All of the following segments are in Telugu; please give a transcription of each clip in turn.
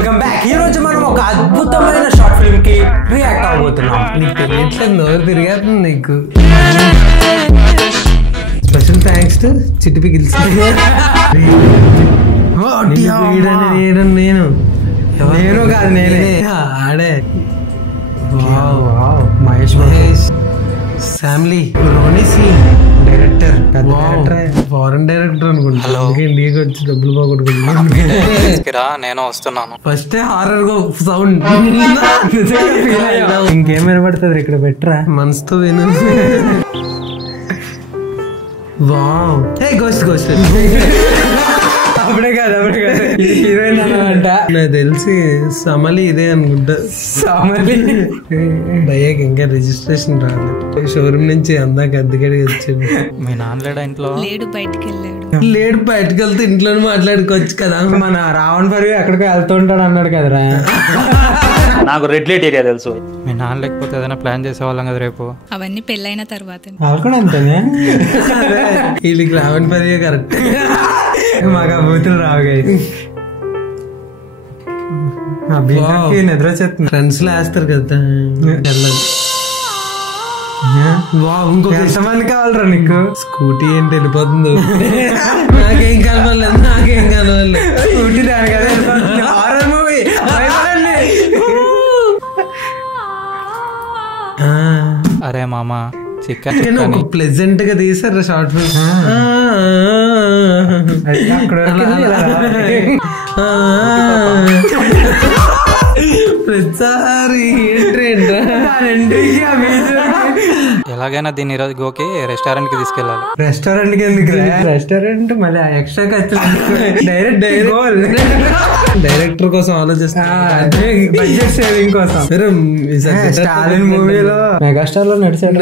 Welcome back. ఈ రోజు మనం ఒక అద్భుతమైన షార్ట్ ఫిల్మ్ కి రియాక్ట్ అవబోతున్నాం. నీకు తెలియట్లేదు, నోరు తిరిగేస్తుంది నీకు. స్పెషల్ థ్యాంక్స్ టు చిట్టి పికిల్స్. నేను కాదు, నేనే ఆడే. Mahesh family Ronnie Singh director, foreign director అనుకుంటా. ఇండియాకి వచ్చి డబ్బులు పోగొట్టుకుంటా. నేను వస్తున్నాను. ఫస్ట్ హారర్ సౌండ్ ఇంకేం వినబడుతుంది ఇక్కడ పెట్టరా, మనసుతో విను. వావ్, హే గోస్ట్ గోస్ట్. అప్పుడే కాదు హీరోయిన్ అంట. నాకు తెలిసి సమలి ఇదే అనుకుంటా. సమలి భయ్యాకి ఇంకా రిజిస్ట్రేషన్ రాలేదు. షోరూమ్ నుంచి అందాక అద్దెకడికి వచ్చాడు. మీ నాన్న లేడా ఇంట్లో? లేడు, బయటికి వెళ్ళాడు. లేడు, బయటకు వెళ్తే ఇంట్లోనే మాట్లాడుకోవచ్చు కదా. మన రావణ్ పరి ఎక్కడికో వెళ్తుంటాడు అన్నాడు కదరా. నాకు రెడ్ లైట్ ఏరియా తెలుసు. మీ నాన్న లేకపోతే ఏదైనా ప్లాన్ చేసేవాళ్ళం కదా రేపు. అవన్నీ పెళ్ళైన తర్వాత. వాళ్ళు కూడా అంతేనే. వీళ్ళకి రావణ్ పరియే కరెక్ట్. మాకు ఆ బూతులు రావు. నిద్ర వచ్చేస్తుంది. ఫ్రెండ్స్ లో వేస్తారు కదా. ఇంకొక ఎంతమంది కావాలరా నీకు? స్కూటీ ఏంటి వెళ్ళిపోతుంది. నాకేం కలవలేదు, నాకేం కలవలేదు. స్కూటీ దాని కదా. Horror movie. అరే మామ, చికెన్ ప్లెజెంట్ గా తీసారు షార్ట్ ఫిల్మ్. ఎలాగైనా దీన్ని ఈరోజు గోకి రెస్టారెంట్ కి తీసుకెళ్ళాలి. రెస్టారెంట్ కి ఎందుకు? రెస్టారెంట్ మళ్ళీ ఎక్స్ట్రా ఖర్చు. డైరెక్టర్ కోసం ఆలోచిస్తా, బడ్జెట్ సేవింగ్ కోసం. స్టాలిన్ మూవీలో మెగాస్టార్ లో నడిచాడు.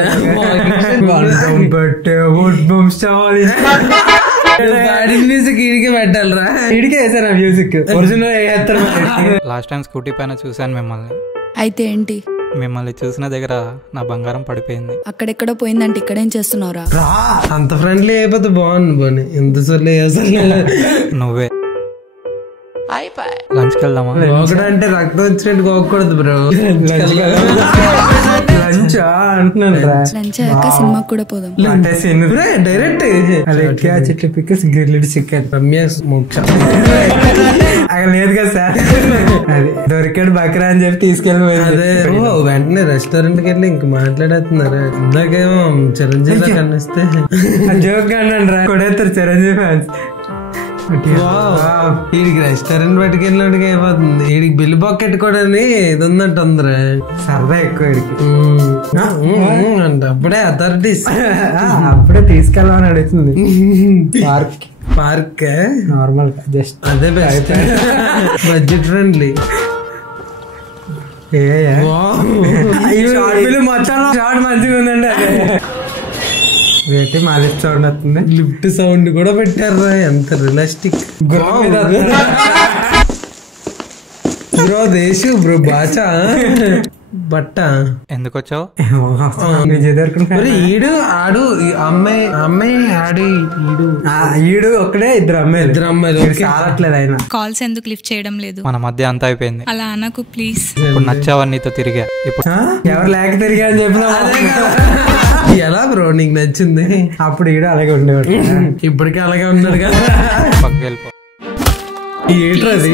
మ్యూజిక్ ఇడికే పెట్టాలరా, ఇడికే వేసారు మ్యూజిక్. ఒరిజినల్ వేస్తారు. లాస్ట్ టైం స్కూటీ పైన చూసాను మిమ్మల్ని. అయితే ఏంటి? మిమ్మల్ని చూసిన దగ్గర నా బంగారం పడిపోయింది. అక్కడెక్కడో పోయిందంటే ఇక్కడేం చేస్తున్నావురా? అంత ఫ్రెండ్లీ అయిపోతే బాగుంది. పోనీ ఎంత సొల్లి నువ్వే. లంచ్ కి వెళ్దామా? ఒకడంటే రక్తం వచ్చినట్టు పోకూడదు బ్రో. లంచ్ అంటున్నాను రా. లంచ్ అయ్యాక సినిమాకి కూడా పోదాం. డైరెక్ట్ చెట్లు పిక్స్ గ్రిల్డ్ చికెన్. రమ్య మోక్ష అక్కడ లేదు కదా సార్. అది దొరికాడు బక్రా అని చెప్పి తీసుకెళ్ళి. అదే వెంటనే రెస్టారెంట్ కి వెళ్ళి ఇంక మాట్లాడేస్తున్నారు. ఇందాకేమో చిరంజీవి కనిపిస్తే జోక్ అన్నాడు రా. కొడేస్తారు చిరంజీవి ఫ్యాన్స్. వీడికి రెస్టారెంట్ పట్టుకెళ్ళినట్టుగా అయిపోతుంది. వీడికి బిల్లు బాకెట్ కూడా ఇది ఉందంట అందరూ. సరదా ఎక్కువ అంటే అప్పుడే అథారిటీస్ అప్పుడే తీసుకెళ్ళమని అడుగుతుంది. పార్క్ నార్మల్ జస్ట్ అదే బడ్జెట్ ఫ్రెండ్లీ. మొత్తం షార్ట్ మంచిగా ఉందండి. అదే మా లిఫ్ట్ సౌండ్ వస్తుంది. లిఫ్ట్ సౌండ్ కూడా పెట్టారు. ఎంత రియలిస్టిక్ బ్రో. దేశు బ్రో బాచా బట్ట ఎందుకు వచ్చావు? ఈడు ఆడు అమ్మాయి ఆడి ఈడు ఒక్కడే ఇద్దరు అమ్మాయిలు చాలట్లేదు. ఆయన కాల్స్ ఎందుకు లిఫ్ట్ చేయడం లేదు? మన మధ్య అంతా అయిపోయింది. అలా అనకు ప్లీజ్. ఇప్పుడు నచ్చావని నీతో తిరిగా. ఇప్పుడు ఎవరు లేక తిరిగా అని చెప్పినా ఎలా బ్రో నీకు నచ్చింది? అప్పుడు ఈడు అలాగే ఉండేవాడు. ఇప్పటికే అలాగే ఉన్నాడు కదా. పక్కకి వెళ్ళిపో. ఏంటది?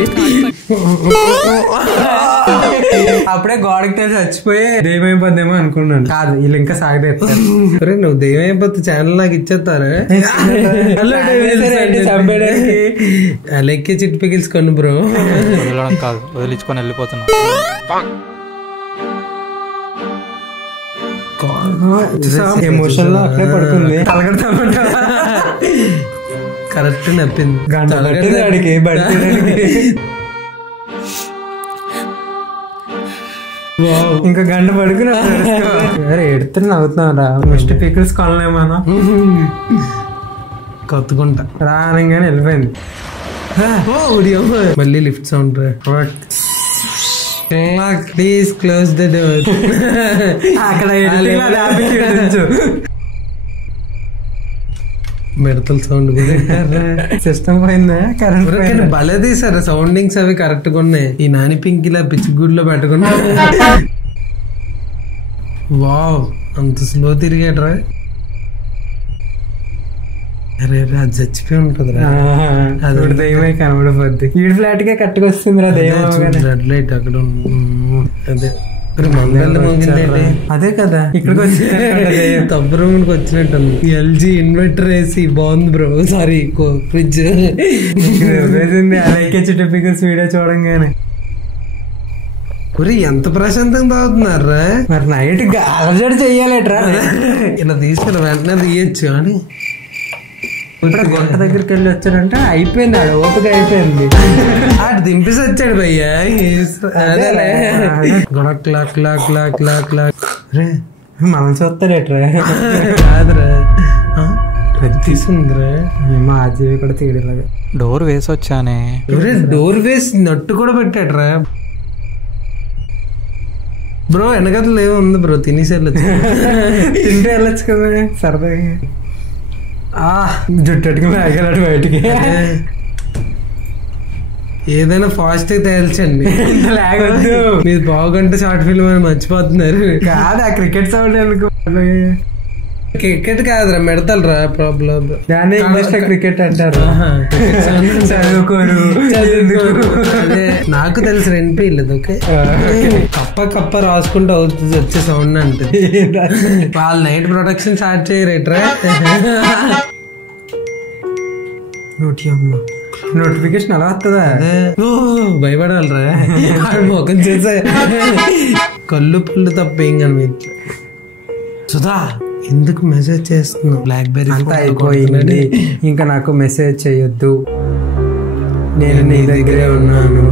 అప్పుడే గోడకి తెలిసి చచ్చిపోయి దెయ్యమైపోద్దేమో అనుకున్నాను. కాదు, వీళ్ళు ఇంకా సాగదీస్తారు. అరే నువ్వు దెయ్యమైపోతే ఛానల్ నాకు ఇచ్చేస్తారా? అలాగే చిట్టి పిగిల్చుకోండి బ్రో. వదలడం కాదు, వదిలించుకొని వెళ్ళిపోతున్నా. ఎమోషన్ లో అక్కడే పడుతుంది. కరెక్ట్ నప్పింది. వాడికి ఇంకా గంట పడుకుని ఎడుతున్నా అవుతున్నారా? ఫస్ట్ పికిల్స్ కొనలేమన్నా కొత్తకుంటా రానంగానే వెళ్ళిపోయింది. మళ్ళీ lift sound. Please close the door. అక్కడ మిడతల సౌండ్ సిస్టమ్ పోయిందా కరెంట్ భలే తీసారు సౌండింగ్స్ అవి కరెక్ట్ గా ఉన్నాయి. ఈ నాని పింక్ ఇలా పిచ్చి గుడ్లో పెట్టుకున్నా. వావ్ అంత స్లో తిరిగాడ్రా. అరే అది చచ్చిపోయి ఉంటదిరా. అది దయ్యమై కనబడిపోద్ది. ఈ ఫ్లాట్ కే కట్టుకొస్తుందిరా దయ్యం. రెడ్ లైట్ అక్కడ అదే అదే కదా ఇక్కడికి వచ్చి తప్పు రూమ్కి వచ్చినట్టు. ఎల్జీ ఇన్వర్టర్ వేసి బాగుంది బ్రో. సారీ ఫ్రిడ్జ్ వీడియో చూడంగానే ఎంత ప్రశాంతంగా తాగుతున్నారా. మరి నైట్ అలజడి చెయ్యాలేట్రా. ఇలా తీసుకుని వెంటనే తీయచ్చు అని గుంట దగ్గరికి వెళ్ళి వచ్చాడంటే అయిపోయింది. ఆడ ఓపిక అయిపోయింది. ఆడు దింపేసి వచ్చాడు భయ్యా. Clock clock clock clock clock. మనం చూస్తాడేట్రా. కాదురా తీసుకుందిరా. మా ఆజీవి కూడా తీయడలాగా డోర్ వేసి వచ్చానే. డోర్ వేసి నట్టు కూడా పెట్టాడురా. బ్రో వెనకట్లు ఏముంది బ్రో తినేసి వెళ్ళచ్చు. తింటే వెళ్ళొచ్చు కదా సరదాగా. జుట్టెట్టుకుని ఆగలాడు బయటికి. ఏదైనా ఫాస్ట్ గా తేల్చండి. మీరు బాగుంటే షార్ట్ ఫిల్మ్ అని మర్చిపోతున్నారు. కాదు ఆ క్రికెట్ సౌండ్ ఎందుకు. క్రికెట్ కాదురా మిడతలరా ప్రాబ్లం. దాన్ని ఇంగ్లీష్ లో క్రికెట్ అంటారు. చదువుకోరు అదే నాకు తెలుసు వినిపించలేదు. ఓకే కప్ప కప్ప రాసుకుంటూ అవుతుంది వచ్చే సౌండ్ అంటే. వాళ్ళు నైట్ ప్రొడక్షన్ స్టార్ట్ చేయరేట్రా. నోటిఫికేషన్ అలా వస్తుందా. భయపడాలరా మొఖం చేసా. కళ్ళు పుల్లు తప్ప ఏం కనిపించ. సుధా ఎందుకు మెసేజ్ చేస్తున్నావు. బ్లాక్ బెర్రీ అంతా అయిపోయింది. ఇంకా నాకు మెసేజ్ చేయొద్దు. నేను నీ దగ్గరే ఉన్నాను.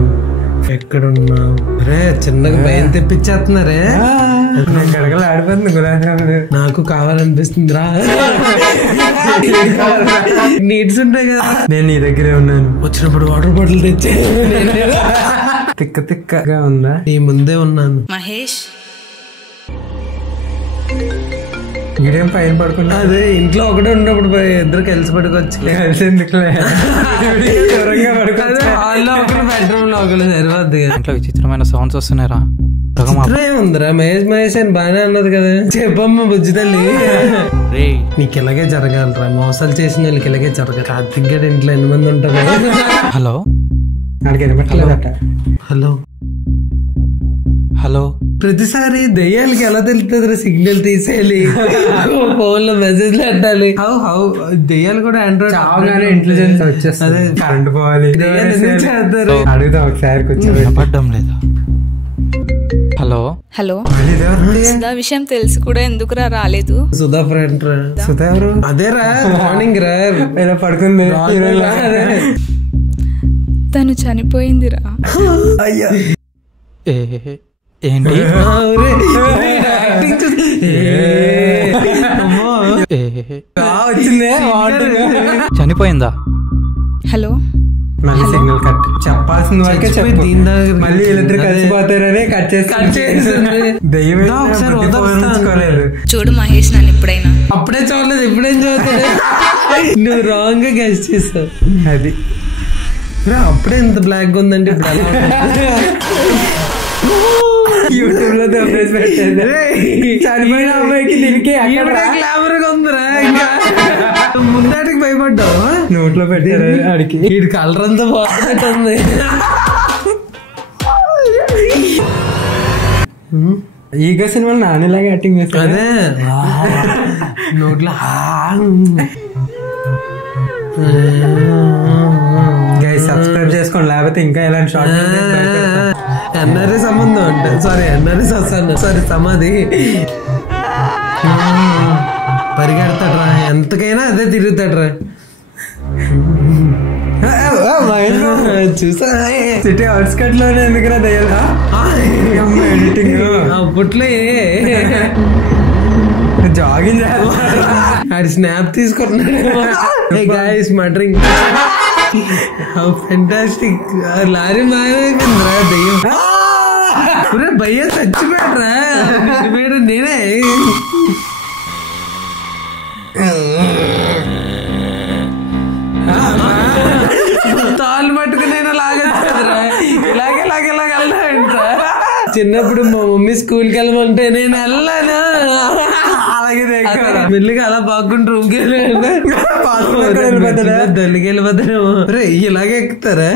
ఎక్కడున్నావు. అరే చిన్నగా భయం తెప్పించేస్తున్నారే. గడగలు ఆడిపోతుంది గులాబీ. నాకు కావాలనిపిస్తుంది రా. నీడ్స్ ఉంటాయి కదా. నేను నీ దగ్గరే ఉన్నాను. వచ్చినప్పుడు వాటర్ బాటిల్ తెచ్చే. తిక్క తిక్కగా ఉందా. నీ ముందే ఉన్నాను. మహేష్ ఈడేం పైన పడుకున్నా. అదే ఇంట్లో ఒకటే ఉన్నప్పుడు ఇద్దరు కలిసి పడుకోవచ్చు. బెడ్రూమ్ లో ఒకరు సరిపోద్ది కదా. ఇంట్లో విచిత్రమైన సౌండ్స్ వస్తున్నాయిరా. ఉందిరా మహేష్ మహేష్ అని బాగానే అన్నది కదా. చెప్పమ్మా బుజ్జి తల్లి. నీకు ఇలాగే జరగాలరా. మోసాలు చేసిన వాళ్ళకి ఇలాగే జరగాలి. కార్తిక్ గడ్ ఇంట్లో ఎన్ని మంది ఉంటారు. Hello hello hello. ప్రతిసారి దయ్యాలకి ఎలా తెలుస్తుంది సిగ్నల్ తీసేయాలి. ఫోన్ లో మెసేజ్ పెట్టాలి. దయ్యాలు కూడా ఆండ్రాయిడ్ ఇంటెలిజెన్స్ వచ్చేస్తుంది. కరెంట్ పోవాలి. అడుగుదాం ఒకసారి కూర్చోబెట్టి. పడ్డం లేదా. Hello hello. సుధా విషయం తెలిసి కూడా ఎందుకురా రాలేదు. సుధా ఫ్రెండ్ రా. సుధా ఎవరు. అదేరా మార్నింగ్ రా ఇలా పడుకుంది. తను చనిపోయిందిరా. అయ్యా ఏంటి. చనిపోయిందా. హలో. మళ్ళీ సిగ్నల్ కట్. చెప్పాల్సిన వరకే చెప్పు. మళ్ళీ వీళ్ళిద్దరు కలిసిపోతారని కట్ చేస్తుంది. దయ్యం చూడు మహేష్ నన్ను ఎప్పుడైనా. అప్పుడే చూడలేదు ఇప్పుడేం చదువుతాడు. నువ్వు రాంగ్ గా గెస్ చేస్తావు. అది అప్పుడే ఇంత బ్లాక్ ఉందంటే ఇప్పుడు యూట్యూబ్ లో చనిపోయిన అమ్మాయికి దీనికి గ్లామర్ గా ఉందిరా. ఇంకా ముందాటికి భయపడ్డావు. నోట్లో పెట్టారు ఆడికి. వీడి కలర్ అంతా బాగుంటుంది. ఈగ సినిమాలో నానిలాగా యాక్టింగ్ చేస్తాడు. అదే నోట్లో సబ్స్క్రైబ్ చేసుకోండి లేకపోతే ఇంకా ఇలాంటి షార్ట్. ఎన్ఆర్ఏ సంబంధం అంటే సారీ ఎన్ఆర్ఏ సారీ సమాధి. పరిగెడతాడ్రా ఎంతకైనా అదే తిరుగుతాడ్రా. చూసా సిటీ అవుట్స్కట్ లోనే ఎందుకురా దయ్యాలా. ఎడిటింగ్ అప్పట్లో జాగింగ్ ఆడి స్నాప్ తీసుకుంటున్నాడు. గాయ్స్ మా డ్రింక్. ఫెంటాస్టిక్. లారీ మాయమైపోయిందిరా దయ్యం. భయ్య చచ్చిపోయాడ్రా. నేనే చిన్నప్పుడు మా మమ్మీ స్కూల్కి వెళ్ళమంటే నేను వెళ్ళాను, అలాగే మెల్లిగా అలా బాగుంటు రూమ్కి దొల్లికి వెళ్ళిపోతాడేమో. ఇలాగే ఎక్కుతారా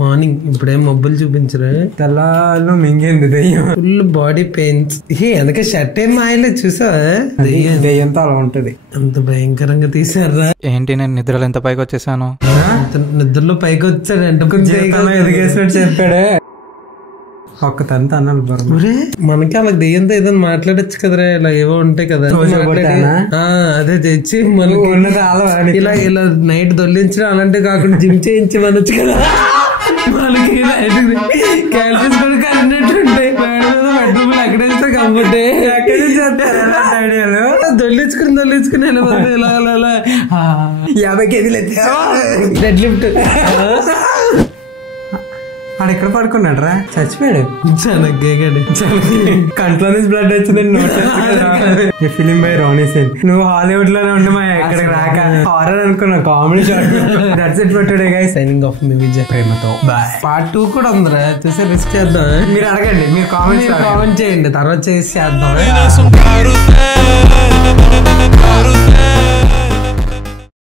మార్నింగ్? ఇప్పుడేం మబ్బులు చూపించరా? తెల్లాలో మింగింది దెయ్యం. Full body pains. ఎందుకే షర్ట్ ఏం మాయలే చూసా? దెయ్యంతో అలా ఉంటది. అంత భయంకరంగా తీసారా ఏంటి నేను నిద్రలో ఎంత పైకి వచ్చేసాను? నిద్రలో పైకి వచ్చాడంట, ఎదిగేసినట్టు చెప్పాడే. ఒక్క తంత అన్నాను. మనకి అలా దెయ్యంతో ఏదైనా మాట్లాడచ్చు కదరా, ఇలా ఏవో ఉంటాయి కదా, అదే తెచ్చి మనకి ఇలా ఇలా నైట్ దొల్లించడం అలాంటివి కాకుండా జిమ్ చేయించి మనొచ్చు కదా. మనకి క్యాలరీస్ కూడా కరిగినట్టుంటాయి. బెడ్రూమ్ ఎక్కడేస్తే కంఫర్టే దొల్లించుకుని ఇలా అలా 50 కేజీలు డెడ్ లిఫ్ట్. వాడు ఎక్కడ పడుకున్నాడు రా? చచ్చిపోయాడు. కంట్లో నుంచి బ్లడ్ వచ్చిందండి. Film by Ronnie Singh. నువ్వు హాలీవుడ్ లోనే ఉండి మా ఎక్కడికి రాక హారర్ అనుకున్నా. Comedy shot. That's it for today guys. Signing off మీ విజయ్ ప్రేమతో. పార్ట్ 2 కూడా ఉందిరా, చూసే రిస్క్ చేద్దాం. మీరు అడగండి, మీరు కామెంట్ చేయండి, తర్వాత చేసి చేద్దాం.